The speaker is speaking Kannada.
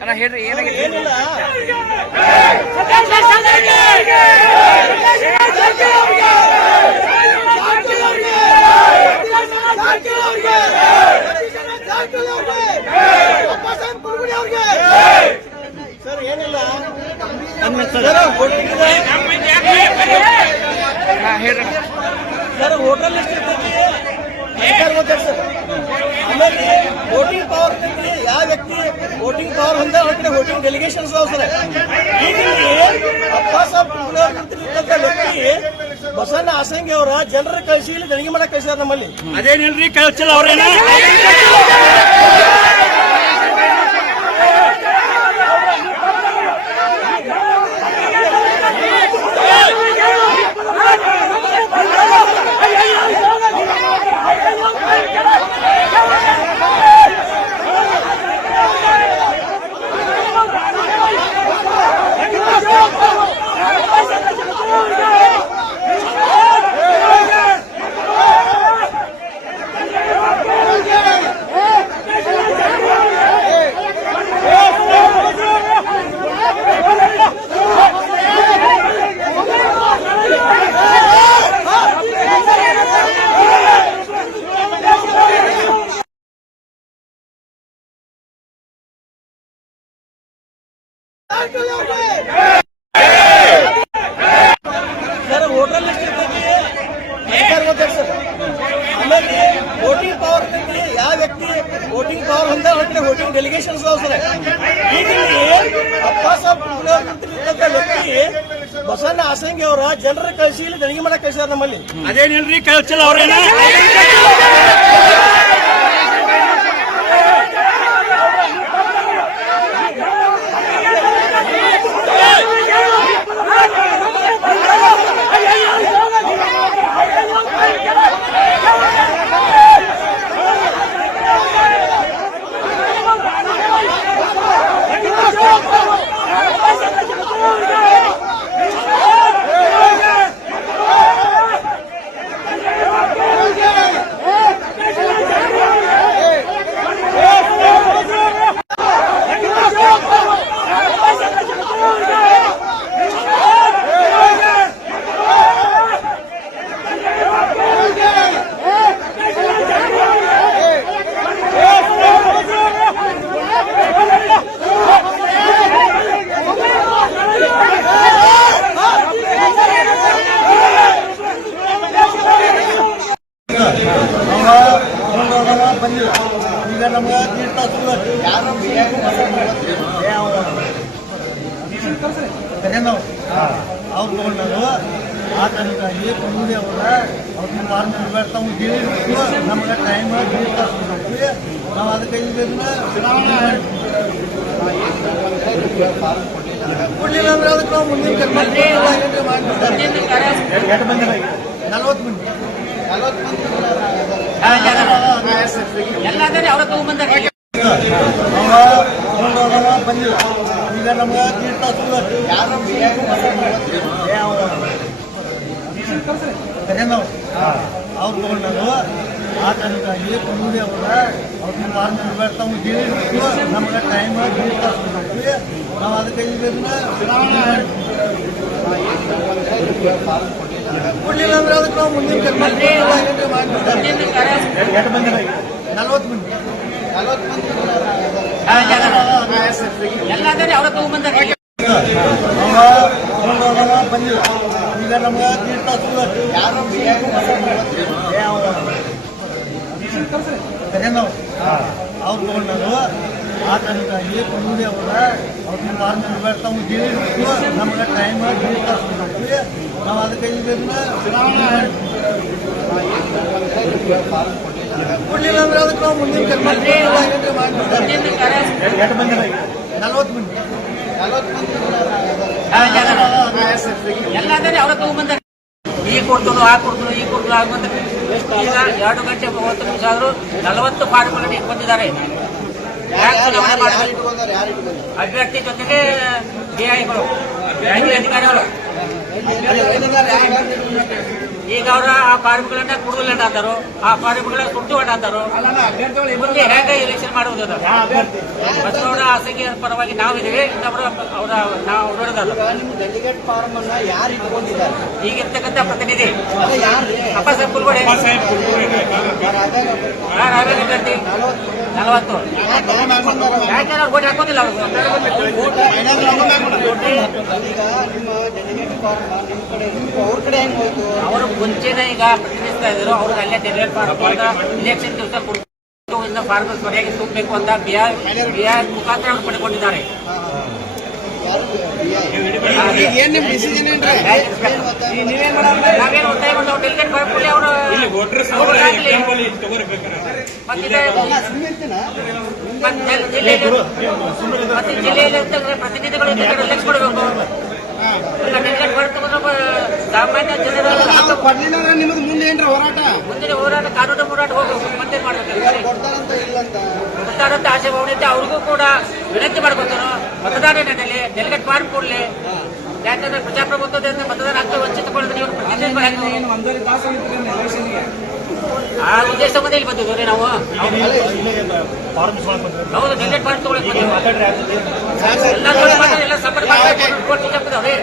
ಅಣ್ಣ ಹೇಳ್ರಿ ಏನಾಗಿದೆ? ಸರ್ ಏನಿಲ್ಲ ಹೋಟೆಲ್ ಎಷ್ಟು ಆಮೇಲೆ ವೋಟಿಂಗ್ ಪವರ್ ಯಾವ ವ್ಯಕ್ತಿ ವೋಟಿಂಗ್ ಪವರ್ ಹೊಂದ ಅವ್ರ ಕಡೆ ವೋಟಿಂಗ್ ಡೆಲಿಗೇಷನ್ಸ್ ಈಗ ಇಲ್ಲಿ ಅಪ್ಪ ಸಾಹೇಬ್ ಇರ್ತಕ್ಕಂಥ ವ್ಯಕ್ತಿ ಬಸವಣ್ಣ ಆಸಂಗಿ ಅವರ ಜನರ ಕಳಿಸಿ ಇಲ್ಲಿ ಗಣಿಗೆ ಮಾಡಕ್ ಕಳಿಸಿದಾರೆ ನಮ್ಮಲ್ಲಿ. ಅದೇನಿಲ್ರಿ ಕಳಿಸಲ್ಲ ಅವ್ರೇನ? ಸರ್ ಹೋಟೆಲ್ ಲಿಸ್ಟ್ ಇರ್ತೈತಿ ಸರ್ಕಾರ ಗೊತ್ತೈತೆ ಸರ್ ಆಮೇಲೆ ವೋಟಿಂಗ್ ಪವರ್ ಇರ್ತೈತಿ ಯಾವ ವ್ಯಕ್ತಿ ವೋಟಿಂಗ್ ಪವರ್ ಹೊಂದ ಕಡೆ ವೋಟಿಂಗ್ ಡೆಲಿಗೇಷನ್ಸ್ ಅದಾವ ಸರ್ ಈಗ ಅಪ್ಪ ಸಾಹೇಬ್ ಕುಂಬ್ಳೆ ನಿಂತಿರ್ತಕ್ಕಂಥ ವ್ಯಕ್ತಿ ಬಸವಣ್ಣ ಆಸಂಗಿ ಅವರ ಜನರ ಕಳಿಸಿ ಇಲ್ಲಿ ಗಣಿಗೆ ಮಾಡಕ್ ಕಳಿಸ್ಯಾರ ನಮ್ಮಲ್ಲಿ ಅದೇನಿಲ್ರಿ ಕಳ್ಸಿಲ್ಲ ಅವ್ರೇನ. ಬಂದಿಲ್ಲ ಈಗ ನಮ್ಗೆ ನೀರು ತಾಸು ಯಾರು ಕರೆನವು ಅವ್ರು ತೊಗೊಂಡರು ಆ ಕಾರಣಕ್ಕಾಗಿ ಕಮ್ಮಿ ಅವರ ಅವ್ರನ್ನ ಫಾರ್ಮ್ ಬರ್ತಾವ ನಮ್ಗೆ ಟೈಮ್ ನೀರು ತಾಸು ನಾವು ಅದಕ್ಕೆ ಇದನ್ನ ಚುನಾವಣೆ ಕೊಡ್ಲಿಲ್ಲ ಅಂದ್ರೆ ಅದಕ್ಕೆ ನಾವು ಮುಂದಿನ ಕರ್ನಾಟಕ ಬಂದಿಲ್ಲ ನಲ್ವತ್ತು ಮಂದಿ ನಲ್ವತ್ತು ಅವ್ರ ತಗೊಂಡ್ಬಂದಾರೆ ಬಂದಿಲ್ಲ ಈಗ ನಮ್ಗೆ ತಾಸು ಯಾರು ಅವ್ರು ತಗೊಂಡರು ಆ ಕಾರಣಕ್ಕಾಗಿ ಕಮ್ಮಿ ಅವರ ಅವ್ರನ್ನ ಬರ್ತಾವ ಹೇಳಿ ನಮ್ಗೆ ಟೈಮ್ ನೀರು ನಾವು ಅದಕ್ಕೆ ಇದನ್ನ ಕೊಡ್ಲಿಲ್ಲ ಅಂದ್ರೆ ಅದಕ್ಕೆ ನಾವು ಮುಂದಿನ ಕರ್ನಾಟಕ ಎಷ್ಟು ಬಂದಿಲ್ಲ? ಬಂದಿಲ್ಲ ಈಗ ನಮ್ಗೆ ತಾಸು ಯಾರು ಅವ್ರು ತಗೊಂಡರು ಆ ಕಾರಣಕ್ಕಾಗಿ ಕಮ್ಮಿ ಅವರ ಅವ್ರನ್ನ ಫಾರ್ಮ್ ಬರ್ತಾವ ನಮ್ಗೆ ಟೈಮ್ ನಾವು ಅದಕ್ಕೆ ಇದನ್ನ ಚುನಾವಣೆ ಕೊಡ್ಲಿಲ್ಲ ಅಂದ್ರೆ ಅದಕ್ಕೆ ನಾವು ಮುಂದಿನ ಕರ್ನಾಟಕ ನಲ್ವತ್ತು ಮಂದಿ ನಲ್ವತ್ತು ಮಂದಿ ಈ ಕೊಡ್ತದೋ, ಆ ಕೊಡ್ತದೋ, ಈ ಕೊಡ್ತರು ಆಗ ಬಂದ್ರೆ ಈಗ ಎರಡು ಗಂಟೆ ಮೂವತ್ತು ನಿಮಿಷ ಆದ್ರೂ ನಲವತ್ತು ಪಾಠಗಳನ್ನು ಇಟ್ಕೊಂಡಿದ್ದಾರೆ ಅಭ್ಯರ್ಥಿ ಜೊತೆಗೆ ಡಿಐಗಳು ಅಧಿಕಾರಿಗಳು. ಈಗ ಅವರ ಆ ಫಾರ್ಮ್ಗಳನ್ನ ಕುಡುಗಲ್ಲ ಅಂತಾರೋ ಆ ಫಾರ್ಮ್ಗಳ ಸುಟ್ಟು ಅಂತಾರು ಮುಂದೆ ಹೇಗೆ ಎಲೆಕ್ಷನ್ ಮಾಡುವುದು ಅದು? ಬಸವಣ್ಣ ಆಸೆಗೆ ಪರವಾಗಿ ನಾವಿದ್ದೀವಿ ಇನ್ನೊಬ್ರು ಅವರ ನಾವು ಹೊರಡೋದಲ್ಲ ಈಗ ನಿಮ್ಮ ಡೆಲಿಗೇಟ್ ಫಾರ್ಮ್ ಅನ್ನ ಯಾರು ಇಟ್ಕೊಂಡಿದ್ದಾರೆ? ಈಗ ಇರ್ತಕ್ಕಂಥ ಪ್ರತಿನಿಧಿ ಅಪ್ಪ ಸಾಹೇಬ್ ಕುಲ್ಗೋಡೆ. ರಾಘವೇಂದ್ರ ಅಭ್ಯರ್ಥಿ. ನಲವತ್ತು. ಯಾಕೆ ಓಟ್ ಹಾಕೋದಿಲ್ಲ ಅವ್ರು ಮುಂಚೆನೆ ಈಗ ಪ್ರತಿನಿಧಿಸ್ತಾ ಇದ್ರು ಅವ್ರಿಗೆ ಅಲ್ಲೇ ಡೆಲಿವರಿ ಮಾಡ್ಕೊಂಡು ಇಲೆಕ್ಷನ್ ದಿವಸ ಕೊಟ್ಟು ಫಾರ್ಮ್ ಸರಿಯಾಗಿ ತುಂಬಬೇಕು ಅಂತ ಬಿಆರ್ ಬಿಆರ್ ಮುಖಾಂತರ ಅವ್ರು ಪಡ್ಕೊಂಡಿದ್ದಾರೆ. ನಾವೇನು ಒತ್ತಾಯ ಡೆಲಿಗೇಟ್ ಅವರು. ಮತ್ತೆ ಜಿಲ್ಲೆಯಲ್ಲಿ ಪ್ರತಿನಿಧಿಗಳು ಲಕ್ಷ ಕೊಡಬೇಕು. ಸಾಮಾನ್ಯ ಜನರ ಕೊಡ್ಲಿಲ್ಲ ನಿಮ್ಮದು ಮುಂದೆ ಏನ್ರ ಹೋರಾಟ ಮುಂದಿನ ಹೋರಾಟ ಕಾನೂನು ಹೋರಾಟ ಹೋಗ್ಬೇಕು. ಮತ್ತೆ ಮಾಡ್ಬೇಕು ಆಸೆ ಭಾವನೆ ಇದ್ದೆ ಅವ್ರಿಗೂ ಕೂಡ ವಿನಂತಿ ಮಾಡ್ಕೊತಾನು? ಮತದಾನ ನಡೆಯಲಿ ಡೆಲಿಗೇಟ್ ಮಾಡಿಕೊಡ್ಲಿ ಕೊಡ್ಲಿ ಯಾಕಂದ್ರೆ ಪ್ರಜಾಪ್ರಭುತ್ವದಿಂದ ಮತದಾನ ವಂಚಿತ ವಂಚಿತಗೊಳ್ಳದೆ ನೀವು ಪ್ರತಿನಿಧಿಗಳು ಉದ್ದೇಶ ಬಂದ ಇಲ್ಲಿ ಬಂದಿದ್ದೀವಿ ನಾವು? ಹೌದು ಡೆಲಿಗೇಟ್ ಮಾಡ್ತೀವಿ ತಗೊಳಕ್ ಬಂದಿದ್ದೀವಿ ಎಲ್ಲ ನೋಡಿ